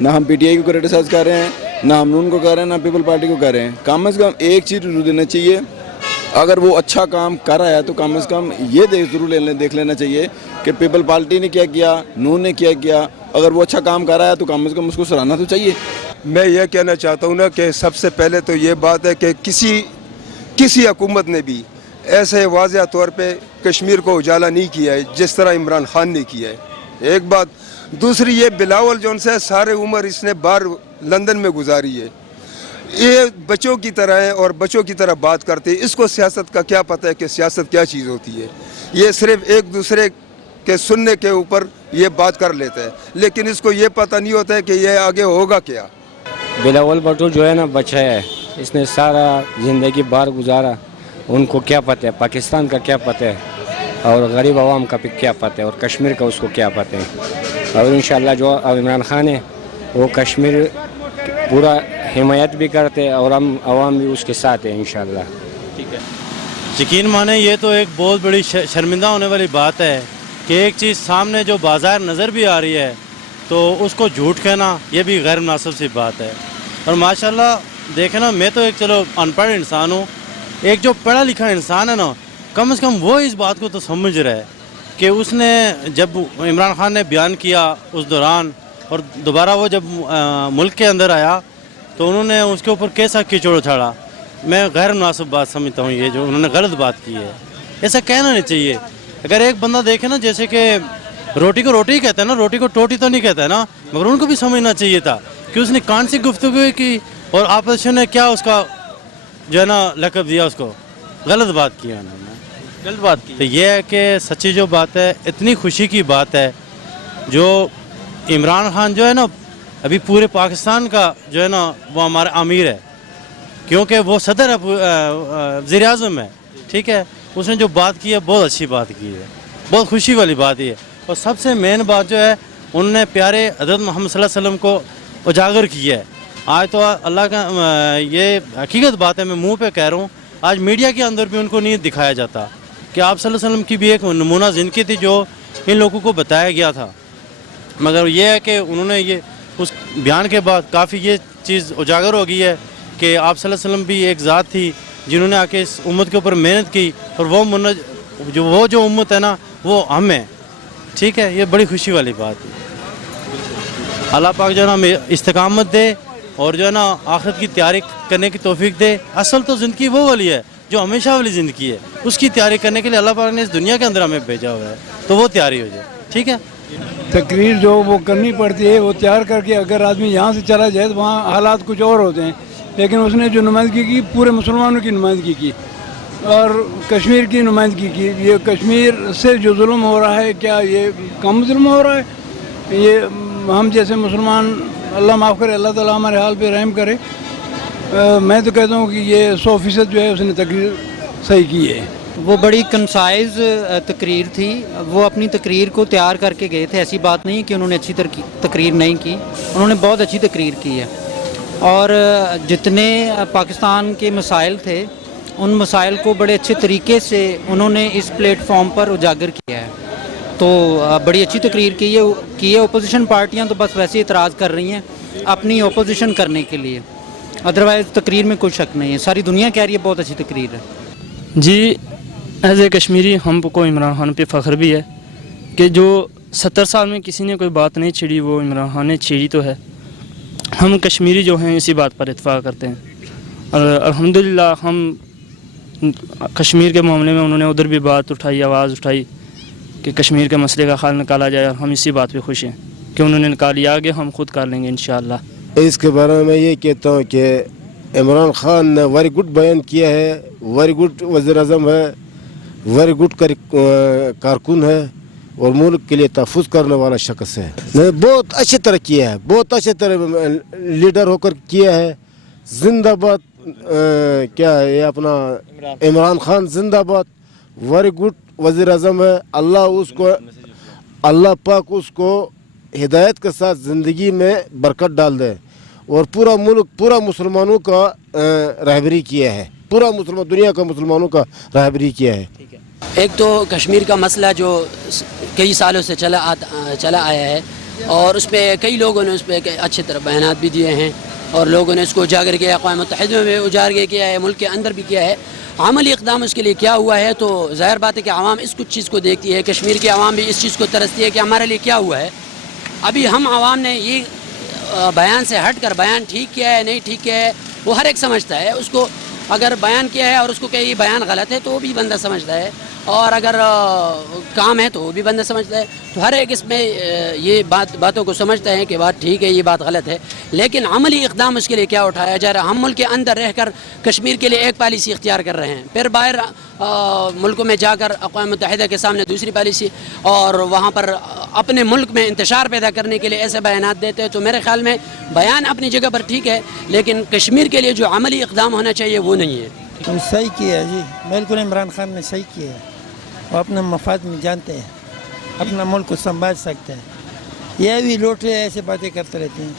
نہ ہم PTI کو کرٹیسائز کر رہے ہیں, نہ ہم نون کو کر رہے ہیں, نہ پیپل پارٹی کو کر رہے ہیں. کم از کم ایک چیز ضرور دینا چاہیے, اگر وہ اچھا کام کر رہا ہے تو کم از کم یہ ضرور دیکھ لینا چاہیے کہ پیپل پارٹی نے کیا کیا, نون نے کیا کیا. اگر وہ اچھا کام کر رہا ہے تو کم از کم اس کو سراہنا تو چاہیے. میں یہ کہنا چاہتا ہوں نا کہ سب سے پہلے تو یہ بات ہے کہ کسی حکومت نے بھی ایسے واضح طور پہ کشمیر کو اجالا نہیں کیا ہے جس طرح عمران خان نے کیا ہے. ایک بات. دوسری یہ بلاول جون سے سارے عمر اس نے باہر لندن میں گزاری ہے, یہ بچوں کی طرح ہے اور بچوں کی طرح بات کرتے ہیں. اس کو سیاست کا کیا پتہ ہے کہ سیاست کیا چیز ہوتی ہے. یہ صرف ایک دوسرے کے سننے کے اوپر یہ بات کر لیتا ہے, لیکن اس کو یہ پتہ نہیں ہوتا ہے کہ یہ آگے ہوگا کیا. بلاول بھٹو جو ہے نا بچہ ہے, اس نے سارا زندگی باہر گزارا. ان کو کیا پتہ ہے پاکستان کا کیا پتہ ہے, اور غریب عوام کا بھی کیا پتہ ہے, اور کشمیر کا اس کو کیا پتہ ہے. اور انشاءاللہ جو عمران خان ہے وہ کشمیر پورا حمایت بھی کرتے ہیں اور ہم عوام بھی اس کے ساتھ ہیں انشاءاللہ. ٹھیک ہے. یقین مانیں یہ تو ایک بہت بڑی شرمندہ ہونے والی بات ہے کہ ایک چیز سامنے جو بازار نظر بھی آ رہی ہے تو اس کو جھوٹ کہنا یہ بھی غیر مناسب سی بات ہے. اور ماشاءاللہ دیکھیں نا, میں تو ایک چلو ان پڑھ انسان ہوں, ایک جو پڑھا لکھا انسان ہے نا, کم از کم وہ اس بات کو تو سمجھ رہا ہے کہ اس نے جب عمران خان نے بیان کیا اس دوران, اور دوبارہ وہ جب ملک کے اندر آیا تو انہوں نے اس کے اوپر کیسا کیچڑ اچھاڑا. میں غیر مناسب بات سمجھتا ہوں یہ جو انہوں نے غلط بات کی ہے. ایسا کہنا نہیں چاہیے. اگر ایک بندہ دیکھے نا, جیسے کہ روٹی کو روٹی ہی کہتا ہے نا, روٹی کو ٹوٹی تو نہیں کہتا ہے نا, مگر ان کو بھی سمجھنا چاہیے تھا کہ اس نے کون سی گفتگو کی اور اپوزیشن نے کیا اس کا جو ہے نا لقب دیا, اس کو غلط بات کیا انہوں نے, غلط بات کی. تو یہ ہے کہ سچی جو بات ہے, اتنی خوشی کی بات ہے جو عمران خان جو ہے نا ابھی پورے پاکستان کا جو ہے نا وہ ہمارا امیر ہے, کیونکہ وہ صدر ہے, وزیر اعظم ہے. ٹھیک ہے. اس نے جو بات کی ہے بہت اچھی بات کی ہے, بہت خوشی والی بات ہے. اور سب سے مین بات جو ہے انہوں نے پیارے حضرت محمد صلی اللہ علیہ وسلم کو اجاگر کیا ہے. آج تو اللہ کا یہ حقیقت بات ہے, میں منہ پہ کہہ رہا ہوں, آج میڈیا کے اندر بھی ان کو نہیں دکھایا جاتا کہ آپ صلی اللہ علیہ وسلم کی بھی ایک نمونہ زندگی تھی جو ان لوگوں کو بتایا گیا تھا. مگر یہ ہے کہ انہوں نے یہ اس بیان کے بعد کافی یہ چیز اجاگر ہو گئی ہے کہ آپ صلی اللہ علیہ وسلم بھی ایک ذات تھی جنہوں نے آ کے اس امت کے اوپر محنت کی, اور وہ جو امت ہے نا وہ ہم ہیں. ٹھیک ہے. یہ بڑی خوشی والی بات ہے. اللہ پاک جو ہے نا ہمیں استقامت دے اور جو ہے نا آخرت کی تیاری کرنے کی توفیق دے. اصل تو زندگی وہ والی ہے جو ہمیشہ والی زندگی ہے, اس کی تیاری کرنے کے لیے اللہ پاک نے اس دنیا کے اندر ہمیں بھیجا ہوا ہے, تو وہ تیاری ہو جائے. ٹھیک ہے. تقریر جو وہ کرنی پڑتی ہے وہ تیار کر کے اگر آدمی یہاں سے چلا جائے تو وہاں حالات کچھ اور ہوتے ہیں, لیکن اس نے جو نمائندگی کی پورے مسلمانوں کی نمائندگی کی اور کشمیر کی نمائندگی کی. یہ کشمیر سے جو ظلم ہو رہا ہے کیا یہ کم ظلم ہو رہا ہے؟ یہ ہم جیسے مسلمان, اللہ معاف کرے, اللہ تعالیٰ ہمارے حال پہ رحم کرے. میں تو کہتا ہوں کہ یہ 100% جو ہے اس نے تقریر صحیح کی ہے. وہ بڑی کنسائز تقریر تھی, وہ اپنی تقریر کو تیار کر کے گئے تھے. ایسی بات نہیں کہ انہوں نے اچھی تقریر نہیں کی, انہوں نے بہت اچھی تقریر کی ہے. اور جتنے پاکستان کے مسائل تھے ان مسائل کو بڑے اچھے طریقے سے انہوں نے اس پلیٹ فارم پر اجاگر کیا ہے. تو بڑی اچھی تقریر کی ہے. اپوزیشن پارٹیاں تو بس ویسے اعتراض کر رہی ہیں اپنی اپوزیشن کرنے کے لیے, ادروائز تقریر میں کوئی شک نہیں ہے. ساری دنیا کہہ رہی ہے بہت اچھی تقریر ہے. جی ایز اے کشمیری ہم کو عمران خان پہ فخر بھی ہے کہ جو 70 سال میں کسی نے کوئی بات نہیں چھیڑی وہ عمران خان نے چھیڑی تو ہے. ہم کشمیری جو ہیں اسی بات پر اتفاق کرتے ہیں, اور الحمدللہ ہم کشمیر کے معاملے میں انہوں نے ادھر بھی بات اٹھائی, آواز اٹھائی کہ کشمیر کے مسئلے کا حل نکالا جائے, اور ہم اسی بات پہ خوش ہیں کہ انہوں نے نکالی. آگے ہم خود کر لیں گے انشاءاللہ. اس کے بارے میں یہ کہتا ہوں کہ عمران خان نے ویری گڈ بیان کیا ہے, ویری گڈ وزیر اعظم ہے, ویری گڈ کارکن ہے, اور ملک کے لیے تحفظ کرنے والا شخص ہے. بہت اچھی طرح کیا ہے, بہت اچھی طرح لیڈر ہو کر کیا ہے. زندہ باد کیا ہے یہ اپنا عمران خان زندہ باد. ویری گڈ وزیر اعظم ہے. اللہ پاک اس کو ہدایت کے ساتھ زندگی میں برکت ڈال دے, اور پورا ملک پورا مسلمانوں کا رہبری کیا ہے, پورا دنیا کا مسلمانوں کا رہبری کیا ہے. ایک تو کشمیر کا مسئلہ جو کئی سالوں سے چلا آیا ہے, اور اس پہ کئی لوگوں نے اس پہ اچھی طرح بیانات بھی دیے ہیں اور لوگوں نے اس کو اجاگر کیا ہے، اقوام متحدہ میں اجاگر کیا ہے، ملک کے اندر بھی کیا ہے۔ عملی اقدام اس کے لیے کیا ہوا ہے تو ظاہر بات ہے کہ عوام اس کچھ چیز کو دیکھتی ہے، کشمیر کی عوام بھی اس چیز کو ترستی ہے کہ ہمارے لیے کیا ہوا ہے۔ ابھی ہم عوام نے یہ بیان سے ہٹ کر بیان ٹھیک کیا ہے نہیں ٹھیک کیا ہے وہ ہر ایک سمجھتا ہے، اس کو اگر بیان کیا ہے اور اس کو کہ یہ بیان غلط ہے تو وہ بھی بندہ سمجھتا ہے، اور اگر کام ہے تو وہ بھی بندہ سمجھتا ہے، تو ہر ایک اس میں یہ باتوں کو سمجھتا ہے کہ بات ٹھیک ہے یہ بات غلط ہے، لیکن عملی اقدام اس کے لیے کیا اٹھایا جا رہا ہے؟ ہم ملک کے اندر رہ کر کشمیر کے لیے ایک پالیسی اختیار کر رہے ہیں، پھر باہر ملکوں میں جا کر اقوام متحدہ کے سامنے دوسری پالیسی، اور وہاں پر اپنے ملک میں انتشار پیدا کرنے کے لیے ایسے بیانات دیتے ہیں۔ تو میرے خیال میں بیان اپنی جگہ پر ٹھیک ہے، لیکن کشمیر کے لیے جو عملی اقدام ہونا چاہیے وہ نہیں ہے۔ صحیح کیا ہے جی، بالکل عمران خان نے صحیح کیا ہے، وہ اپنے مفاد میں جانتے ہیں، اپنا ملک کو سنبھال سکتے ہیں، یہ بھی لوٹے ایسے باتیں کرتے رہتے ہیں۔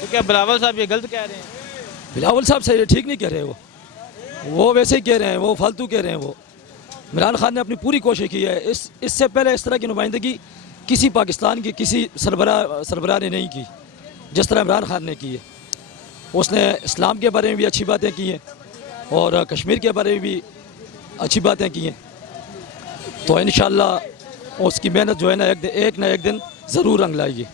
تو کیا بلاول صاحب یہ غلط کہہ رہے ہیں؟ بلاول صاحب سے یہ ٹھیک نہیں کہہ رہے، وہ ویسے ہی کہہ رہے ہیں، وہ فالتو کہہ رہے ہیں۔ وہ عمران خان نے اپنی پوری کوشش کی ہے، اس سے پہلے اس طرح کی نمائندگی کسی پاکستان کی کسی سربراہ نے نہیں کی جس طرح عمران خان نے کی ہے۔ اس نے اسلام کے بارے میں بھی اچھی باتیں کی ہیں اور کشمیر کے بارے میں بھی اچھی باتیں کی ہیں، تو انشاءاللہ اس کی محنت جو ہے نا ایک نہ ایک دن ضرور رنگ لائے گی۔